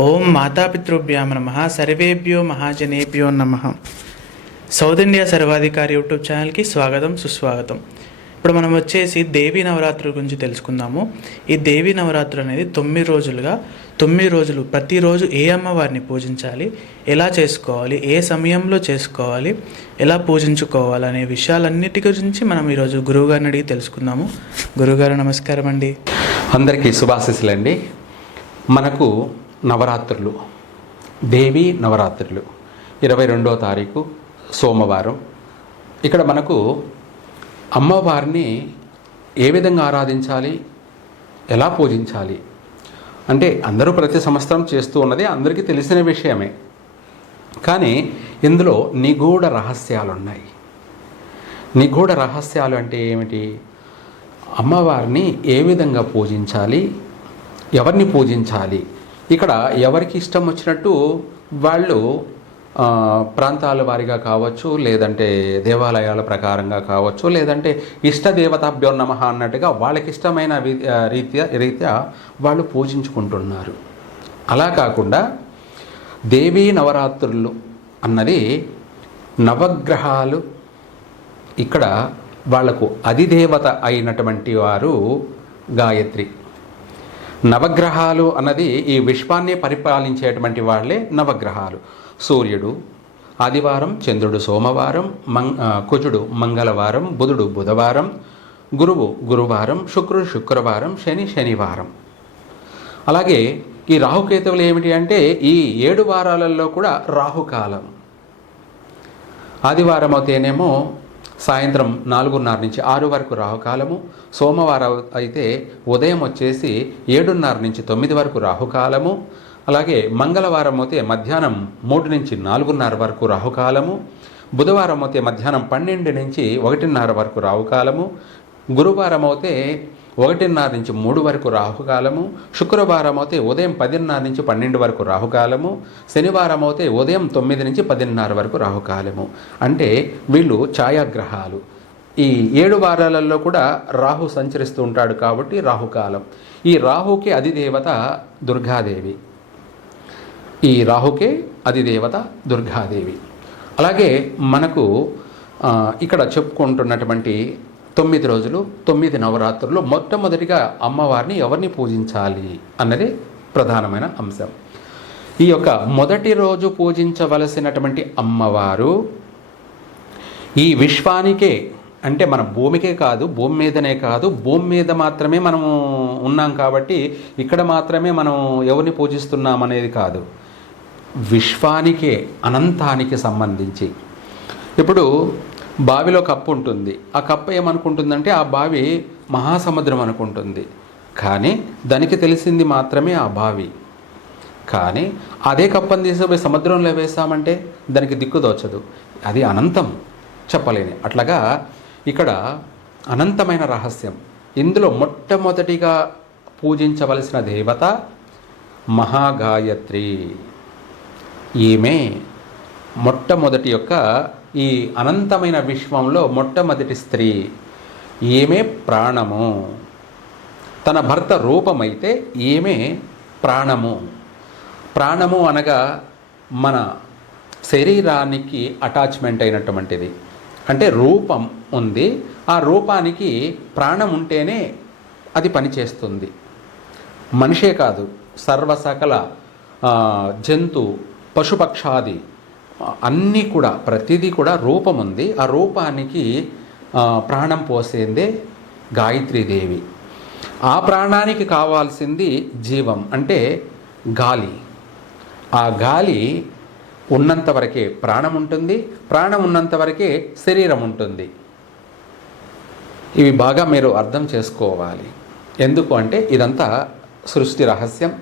ఓం మాతాపితృభ్యాం నమః సర్వేభ్యో మహాజనేభ్యో నమః. South India సర్వాధికారి యూట్యూబ్ ఛానల్కి స్వాగతం సుస్వాగతం. ఇప్పుడు మనం వచ్చేసి దేవీ నవరాత్రుల గురించి తెలుసుకుందాము. ఈ దేవీ నవరాత్రులు అనేది 9 రోజులు ప్రతిరోజు ఏ అమ్మవారిని పూజించాలి, ఎలా చేసుకోవాలి, ఏ సమయంలో చేసుకోవాలి, ఎలా పూజించుకోవాలి అనే విషయాలన్నిటి గురించి మనం ఈరోజు గురువుగారిని అడిగి తెలుసుకుందాము. గురువుగారు నమస్కారం అండి. అందరికీ శుభాశీస్సులండి. మనకు నవరాత్రులు, దేవీ నవరాత్రులు 22వ తారీఖు సోమవారం. ఇక్కడ మనకు అమ్మవారిని ఏ విధంగా ఆరాధించాలి, ఎలా పూజించాలి అంటే అందరూ ప్రతి సంవత్సరం చేస్తూ ఉన్నది అందరికీ తెలిసిన విషయమే. కానీ ఇందులో నిగూఢ రహస్యాలు ఉన్నాయి. నిగూఢ రహస్యాలు అంటే ఏమిటి? అమ్మవారిని ఏ విధంగా పూజించాలి, ఎవరిని పూజించాలి. ఇక్కడ ఎవరికి ఇష్టం వచ్చినట్టు వాళ్ళు ప్రాంతాల వారిగా కావచ్చు, లేదంటే దేవాలయాల ప్రకారంగా కావచ్చు, లేదంటే ఇష్టదేవతాభ్యో నమః అన్నట్టుగా వాళ్ళకి ఇష్టమైన రీత్యా వాళ్ళు పూజించుకుంటున్నారు. అలా కాకుండా దేవీ నవరాత్రులు అన్నది నవగ్రహాలు, ఇక్కడ వాళ్లకు అధిదేవత అయినటువంటి వారు గాయత్రి. నవగ్రహాలు అన్నది ఈ విశ్వాన్ని పరిపాలించేటువంటి వాళ్ళే నవగ్రహాలు. సూర్యుడు ఆదివారం, చంద్రుడు సోమవారం, కుజుడు మంగళవారం, బుధుడు బుధవారం, గురువు గురువారం, శుక్రుడు శుక్రవారం, శని శనివారం. అలాగే ఈ రాహుకేతువులు ఏమిటి అంటే ఈ 7 వారాలలో కూడా రాహుకాలం. ఆదివారం అయితేనేమో సాయంత్రం 4:30 నుంచి 6 వరకు రాహుకాలము. సోమవారం అయితే ఉదయం వచ్చేసి 7:30 నుంచి 9 వరకు రాహుకాలము. అలాగే మంగళవారం అయితే మధ్యాహ్నం 3 నుంచి 4:30 వరకు రాహుకాలము. బుధవారం అయితే మధ్యాహ్నం 12 నుంచి 1:30 వరకు రాహుకాలము. గురువారం అయితే 1:30 నుంచి 3 వరకు రాహుకాలము. శుక్రవారం అయితే ఉదయం 10:30 నుంచి 12 వరకు రాహుకాలము. శనివారం అయితే ఉదయం 9 నుంచి 10:30 వరకు రాహుకాలము. అంటే వీళ్ళు ఛాయాగ్రహాలు. ఈ 7 వారాలలో కూడా రాహు సంచరిస్తూ ఉంటాడు కాబట్టి రాహుకాలం. ఈ రాహుకి అధిదేవత దుర్గాదేవి. ఈ రాహుకే అధిదేవత దుర్గాదేవి. అలాగే మనకు ఇక్కడ చెప్పుకుంటున్నటువంటి 9 రోజులు 9 నవరాత్రులు మొట్టమొదటిగా అమ్మవారిని ఎవరిని పూజించాలి అన్నది ప్రధానమైన అంశం. ఈ యొక్క మొదటి రోజు పూజించవలసినటువంటి అమ్మవారు ఈ విశ్వానికే, అంటే మన భూమికే కాదు, భూమి మీదనే కాదు, భూమి మీద మాత్రమే మనము ఉన్నాం కాబట్టి ఇక్కడ మాత్రమే మనం ఎవరిని పూజిస్తున్నాం అనేది కాదు, విశ్వానికే, అనంతానికి సంబంధించి. ఇప్పుడు బావిలో కప్పు ఉంటుంది. ఆ కప్పు ఏమనుకుంటుందంటే ఆ బావి మహాసముద్రం అనుకుంటుంది. కానీ దానికి తెలిసింది మాత్రమే ఆ బావి. కానీ అదే కప్పని తీసుకుపోయి సముద్రంలో వేసామంటే దానికి దిక్కుదోచదు. అది అనంతం, చెప్పలేని. అట్లాగా ఇక్కడ అనంతమైన రహస్యం. ఇందులో మొట్టమొదటిగా పూజించవలసిన దేవత మహాగాయత్రి. ఈమె మొట్టమొదటి యొక్క ఈ అనంతమైన విశ్వంలో మొట్టమొదటి స్త్రీ. ఈమె ప్రాణము. తన భర్త రూపమైతే ఈమె ప్రాణము. ప్రాణము అనగా మన శరీరానికి అటాచ్మెంట్ అయినటువంటిది. అంటే రూపం ఉంది, ఆ రూపానికి ప్రాణం ఉంటేనే అది పనిచేస్తుంది. మనిషే కాదు, సర్వసకల జంతు పశుపక్షాది అన్నీ కూడా, ప్రతిదీ కూడా రూపం ఉంది. ఆ రూపానికి ప్రాణం పోసేందే గాయత్రీదేవి. ఆ ప్రాణానికి కావాల్సింది జీవం, అంటే గాలి. ఆ గాలి ఉన్నంత వరకే ప్రాణం ఉంటుంది, ప్రాణం ఉన్నంత వరకే శరీరం ఉంటుంది. ఇవి బాగా మీరు అర్థం చేసుకోవాలి. ఎందుకు అంటే ఇదంతా సృష్టి రహస్యం.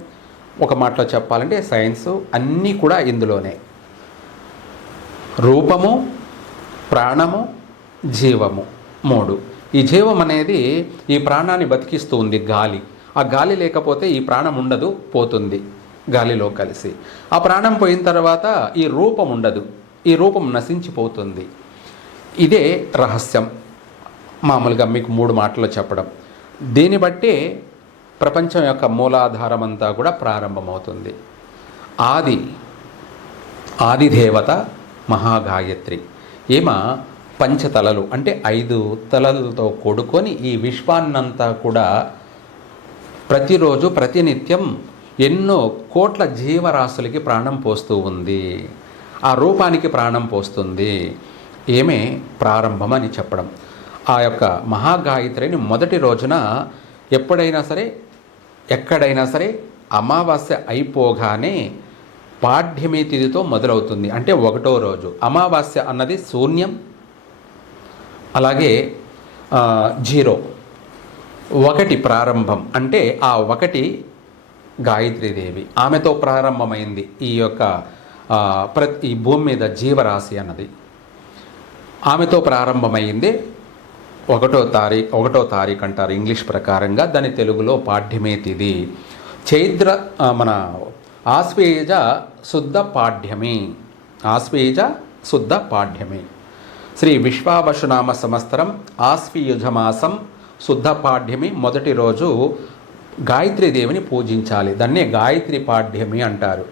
ఒక మాటలో చెప్పాలంటే సైన్సు అన్నీ కూడా ఇందులోనే. రూపము, ప్రాణము, జీవము 3. ఈ జీవం అనేది ఈ ప్రాణాన్ని బతికిస్తూ ఉంది గాలి. ఆ గాలి లేకపోతే ఈ ప్రాణం ఉండదు, పోతుంది గాలిలో కలిసి. ఆ ప్రాణం పోయిన తర్వాత ఈ రూపం ఉండదు, ఈ రూపం నశించిపోతుంది. ఇదే రహస్యం. మామూలుగా మీకు 3 మాటలు చెప్పడం. దీన్ని బట్టే ప్రపంచం యొక్క మూలాధారం అంతా కూడా ప్రారంభమవుతుంది. ఆదిదేవత మహాగాయత్రి. ఈమె పంచతలలు అంటే 5 తలలతో కూడుకొని ఈ విశ్వాన్నంతా కూడా ప్రతిరోజు ప్రతినిత్యం ఎన్నో కోట్ల జీవరాశులకి ప్రాణం పోస్తూ ఉంది. ఆ రూపానికి ప్రాణం పోస్తుంది. ఏమే ప్రారంభం అని చెప్పడం. ఆ యొక్క మహాగాయత్రిని మొదటి రోజున ఎప్పుడైనా సరే ఎక్కడైనా సరే అమావాస్య అయిపోగానే పాడ్యమి తిథితో మొదలవుతుంది. అంటే 1వ రోజు అమావాస్య అన్నది శూన్యం, అలాగే 0 1 ప్రారంభం. అంటే ఆ 1 గాయత్రీదేవి, ఆమెతో ప్రారంభమైంది ఈ యొక్క ఈ భూమి మీద జీవరాశి అన్నది. ఆమెతో ప్రారంభమైంది 1వ తారీఖు అంటారు ఇంగ్లీష్ ప్రకారంగా. దాని తెలుగులో పాడ్యమే తిథి. చైత్ర మన ఆశ్వేయుజ శుద్ధ పాడ్యమి. ఆశ్వేయుజ శుద్ధ పాడ్యమి. శ్రీ విశ్వావసునామ సంవత్సరం ఆశ్వయుజమాసం శుద్ధ పాడ్యమి మొదటి రోజు గాయత్రీదేవిని పూజించాలి. దాన్నే గాయత్రి పాడ్యమి అంటారు.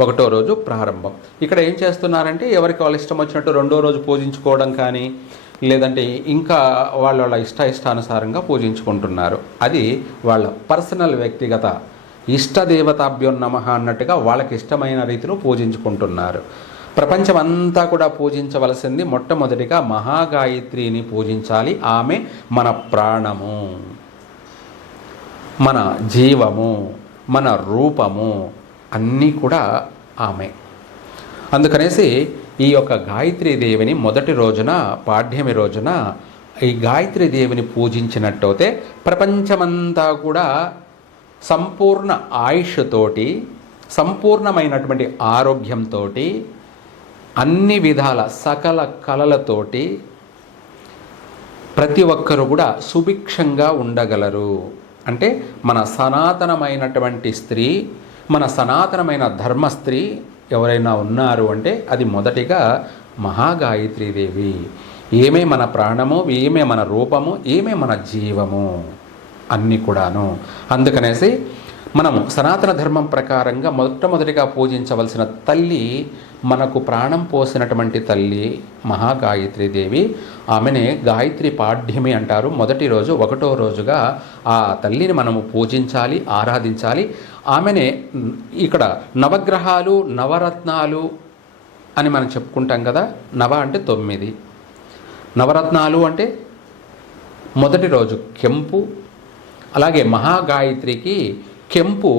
1వ రోజు ప్రారంభం. ఇక్కడ ఏం చేస్తున్నారంటే ఎవరికి వాళ్ళ ఇష్టం వచ్చినట్టు 2వ రోజు పూజించుకోవడం కానీ, లేదంటే ఇంకా వాళ్ళ ఇష్టానుసారంగా పూజించుకుంటున్నారు. అది వాళ్ళ పర్సనల్ వ్యక్తిగత ఇష్టదేవతాభ్యో నమః అన్నట్టుగా వాళ్ళకి ఇష్టమైన రీతిలో పూజించుకుంటున్నారు. ప్రపంచమంతా కూడా పూజించవలసింది మొట్టమొదటిగా మహాగాయత్రిని పూజించాలి. ఆమె మన ప్రాణము, మన జీవము, మన రూపము అన్నీ కూడా ఆమె. అందుకనేసి ఈ యొక్క గాయత్రీదేవిని మొదటి రోజున పాడ్యమి రోజున ఈ గాయత్రీదేవిని పూజించినట్టయితే ప్రపంచమంతా కూడా సంపూర్ణ ఆయుష్తోటి, సంపూర్ణమైనటువంటి ఆరోగ్యంతో, అన్ని విధాల సకల కళలతోటి ప్రతి ఒక్కరు కూడా సుభిక్షంగా ఉండగలరు. అంటే మన సనాతనమైనటువంటి స్త్రీ, మన సనాతనమైన ధర్మస్త్రీ ఎవరైనా ఉన్నారు అంటే అది మొదటిగా మహాగాయత్రీదేవి. ఏమే మన ప్రాణము, ఏమే మన రూపము, ఏమే మన జీవము అన్నీ కూడాను. అందుకనేసి మనము సనాతన ధర్మం ప్రకారంగా మొట్టమొదటిగా పూజించవలసిన తల్లి, మనకు ప్రాణం పోసినటువంటి తల్లి మహాగాయత్రీదేవి. ఆమెనే గాయత్రి పాడ్యమి అంటారు. మొదటి రోజు 1వ రోజుగా ఆ తల్లిని మనము పూజించాలి, ఆరాధించాలి. ఆమెనే ఇక్కడ నవగ్రహాలు, నవరత్నాలు అని మనం చెప్పుకుంటాం కదా. నవ అంటే 9, నవరత్నాలు అంటే మొదటి రోజు కెంపు. అలాగే మహాగాయత్రికి కెంపు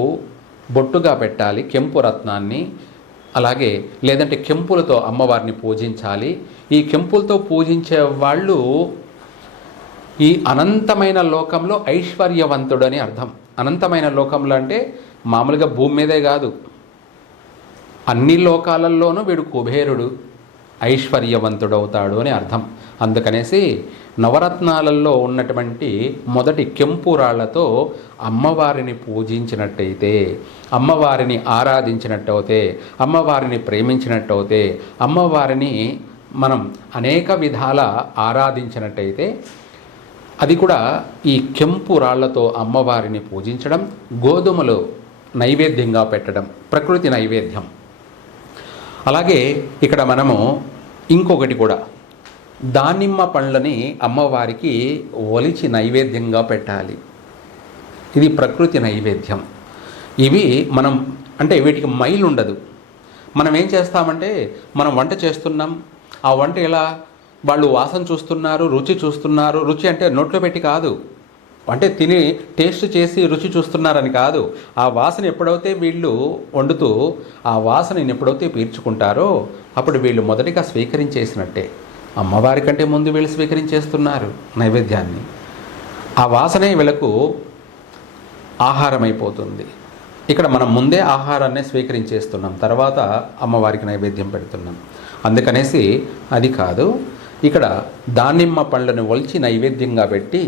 బొట్టుగా పెట్టాలి, కెంపు రత్నాన్ని. అలాగే లేదంటే కెంపులతో అమ్మవారిని పూజించాలి. ఈ కెంపులతో పూజించే వాళ్ళు ఈ అనంతమైన లోకంలో ఐశ్వర్యవంతుడు అని అర్థం. అనంతమైన లోకంలో అంటే మామూలుగా భూమి మీదే కాదు, అన్ని లోకాలలోనూ వీడు కుబేరుడు, ఐశ్వర్యవంతుడు అవుతాడు అని అర్థం. అందుకనేసి నవరత్నాలలో ఉన్నటువంటి మొదటి కెంపు రాళ్లతో అమ్మవారిని పూజించినట్టయితే, అమ్మవారిని ఆరాధించినట్టయితే, అమ్మవారిని ప్రేమించినట్టయితే, అమ్మవారిని మనం అనేక విధాల ఆరాధించినట్టయితే, అది కూడా ఈ కెంపు రాళ్లతో అమ్మవారిని పూజించడం, గోధుమలు నైవేద్యంగా పెట్టడం, ప్రకృతి నైవేద్యం. అలాగే ఇక్కడ మనము ఇంకొకటి కూడా దానిమ్మ పండ్లని అమ్మవారికి ఒలిచి నైవేద్యంగా పెట్టాలి. ఇది ప్రకృతి నైవేద్యం. ఇవి మనం అంటే వీటికి మైలు ఉండదు. మనం ఏం చేస్తామంటే మనం వంట చేస్తున్నాం, ఆ వంట ఎలా వాళ్ళు వాసన చూస్తున్నారు, రుచి చూస్తున్నారు. రుచి అంటే నోట్లో పెట్టి కాదు, అంటే తిని టేస్ట్ చేసి రుచి చూస్తున్నారని కాదు. ఆ వాసన ఎప్పుడైతే వీళ్ళు వండుతూ ఆ వాసనని ఎప్పుడైతే పీల్చుకుంటారో అప్పుడు వీళ్ళు మొదటిగా స్వీకరించేసినట్టే. అమ్మవారి కంటే ముందు వీళ్ళు స్వీకరించేస్తున్నారు నైవేద్యాన్ని. ఆ వాసనే వీళ్ళకు ఆహారం అయిపోతుంది. ఇక్కడ మనం ముందే ఆహారాన్ని స్వీకరించేస్తున్నాం, తర్వాత అమ్మవారికి నైవేద్యం పెడుతున్నాం. అందుకనేసి అది కాదు. ఇక్కడ దానిమ్మ పండ్లను ఒలిచి నైవేద్యంగా పెట్టి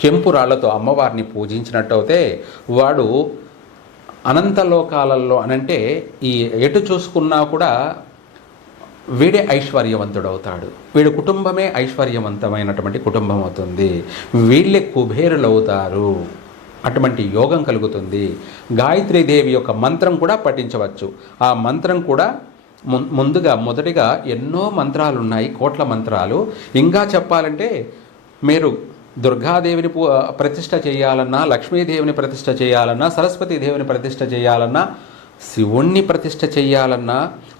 కెంపు రాళ్లతో అమ్మవారిని పూజించినట్టయితే వాడు అనంతలోకాలలో అనంటే ఈ ఎటు చూసుకున్నా కూడా వీడే ఐశ్వర్యవంతుడు అవుతాడు. వీడి కుటుంబమే ఐశ్వర్యవంతమైనటువంటి కుటుంబం అవుతుంది. వీళ్ళే కుబేరులు అవుతారు అటువంటి యోగం కలుగుతుంది. గాయత్రీదేవి యొక్క మంత్రం కూడా పఠించవచ్చు. ఆ మంత్రం కూడా మొదటిగా ఎన్నో మంత్రాలు ఉన్నాయి, కోట్ల మంత్రాలు. ఇంకా చెప్పాలంటే మీరు దుర్గాదేవిని ప్రతిష్ఠ చేయాలన్నా, లక్ష్మీదేవిని ప్రతిష్ఠ చేయాలన్నా, సరస్వతీదేవిని ప్రతిష్ఠ చేయాలన్నా, శివుణ్ణి ప్రతిష్ఠ చేయాలన్నా,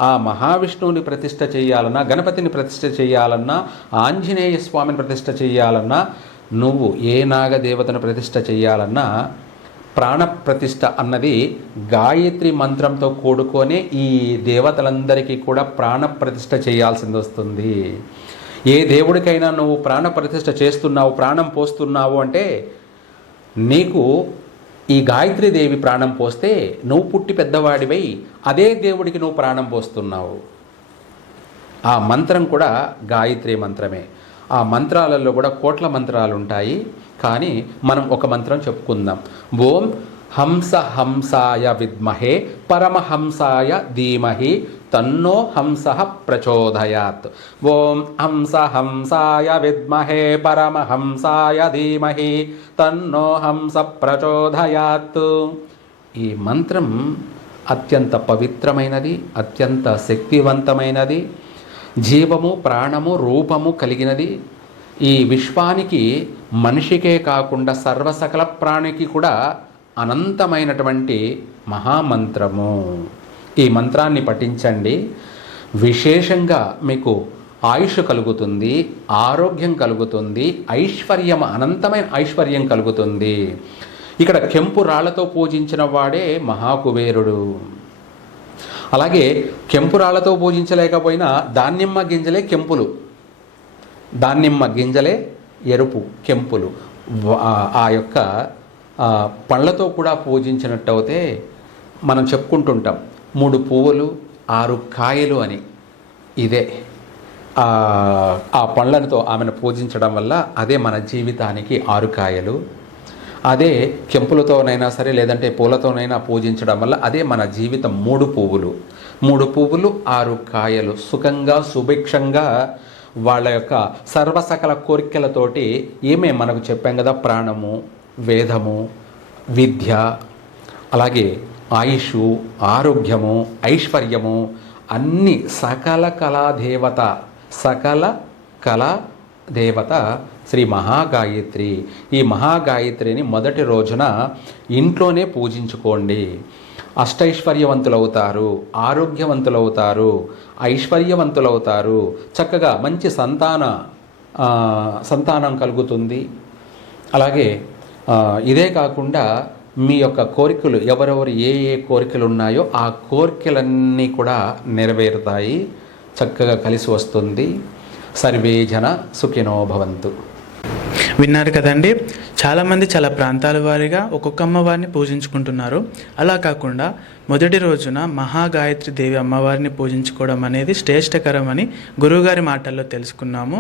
ఆ మహావిష్ణువుని ప్రతిష్ఠ చేయాలన్నా, గణపతిని ప్రతిష్ఠ చేయాలన్నా, ఆంజనేయ స్వామిని ప్రతిష్ఠ చేయాలన్నా, నువ్వు ఏ నాగదేవతను ప్రతిష్ఠ చేయాలన్నా ప్రాణప్రతిష్ఠ అన్నది గాయత్రి మంత్రంతో కూడుకొనే ఈ దేవతలందరికీ కూడా ప్రాణప్రతిష్ఠ చేయాల్సింది వస్తుంది. ఏ దేవుడికైనా నువ్వు ప్రాణప్రతిష్ఠ చేస్తున్నావు, ప్రాణం పోస్తున్నావు అంటే నీకు ఈ గాయత్రీదేవి ప్రాణం పోస్తే నువ్వు పుట్టి పెద్దవాడివై అదే దేవుడికి నువ్వు ప్రాణం పోస్తున్నావు. ఆ మంత్రం కూడా గాయత్రి మంత్రమే. ఆ మంత్రాలలో కూడా కోట్ల మంత్రాలు ఉంటాయి, కానీ మనం ఒక మంత్రం చెప్పుకుందాం. ఓం హంస హంసాయ విద్మహే పరమహంసాయ ధీమహి తన్నో హంస ప్రచోదయాత్. ఓం హంస హంసాయ విద్మహే పరమహంసాయ ధీమహి తన్నో హంస ప్రచోదయాత్. ఈ మంత్రం అత్యంత పవిత్రమైనది, అత్యంత శక్తివంతమైనది, జీవము ప్రాణము రూపము కలిగినది. ఈ విశ్వానికి మనిషికే కాకుండా సర్వసకల ప్రాణికి కూడా అనంతమైనటువంటి మహామంత్రము. ఈ మంత్రాన్ని పఠించండి. విశేషంగా మీకు ఆయుష్ కలుగుతుంది, ఆరోగ్యం కలుగుతుంది, ఐశ్వర్యం, అనంతమైన ఐశ్వర్యం కలుగుతుంది. ఇక్కడ కెంపు రాళ్లతో పూజించిన వాడే మహాకుబేరుడు. అలాగే కెంపు రాళ్లతో పూజించలేకపోయినా దానిమ్మ గింజలే కెంపులు, దానిమ్మ గింజలే ఎరుపు కెంపులు. ఆ యొక్క పళ్ళతో కూడా పూజించినట్టయితే మనం చెప్పుకుంటుంటాం 3 పువ్వులు 6 కాయలు అని. ఇదే ఆ పళ్ళతో ఆమెను పూజించడం వల్ల అదే మన జీవితానికి 6 కాయలు. అదే కెంపులతోనైనా సరే లేదంటే పూలతోనైనా పూజించడం వల్ల అదే మన జీవితం 3 పువ్వులు. 3 పువ్వులు 6 కాయలు. సుఖంగా సుభిక్షంగా వాళ్ళ యొక్క సర్వసకల కోరికలతోటి ఏమే మనకు చెప్పాం కదా, ప్రాణము, వేదము, విద్య, అలాగే ఆయుష్, ఆరోగ్యము, ఐశ్వర్యము, అన్ని సకల కళాదేవత, సకల కళాదేవత శ్రీ మహాగాయత్రి. ఈ మహాగాయత్రిని మొదటి రోజున ఇంట్లోనే పూజించుకోండి. అష్టైశ్వర్యవంతులవుతారు, ఆరోగ్యవంతులవుతారు, ఐశ్వర్యవంతులవుతారు, చక్కగా మంచి సంతానం కలుగుతుంది. అలాగే ఇదే కాకుండా మీ యొక్క కోరికలు ఎవరెవరు ఏ కోరికలు ఉన్నాయో ఆ కోరికలన్నీ కూడా నెరవేరుతాయి, చక్కగా కలిసి వస్తుంది. సర్వే జన సుఖినో భవంతు. విన్నారు కదండి, చాలామంది చాలా ప్రాంతాల వారీగా ఒక్కొక్క అమ్మవారిని పూజించుకుంటున్నారు. అలా కాకుండా మొదటి రోజున మహాగాయత్రి దేవి అమ్మవారిని పూజించుకోవడం అనేది శ్రేష్టకరం అని గురువుగారి మాటల్లో తెలుసుకున్నాము.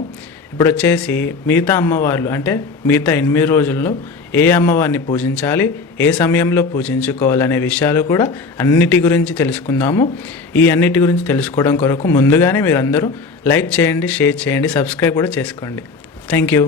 ఇప్పుడు వచ్చేసి మిగతా అమ్మవార్లు అంటే మిగతా 8 రోజుల్లో ఏ అమ్మవారిని పూజించాలి, ఏ సమయంలో పూజించుకోవాలనే విషయాలు కూడా అన్నిటి గురించి తెలుసుకుందాము. ఈ అన్నిటి గురించి తెలుసుకోవడం కొరకు ముందుగానే మీరందరూ లైక్ చేయండి, షేర్ చేయండి, సబ్స్క్రైబ్ కూడా చేసుకోండి. Thank you.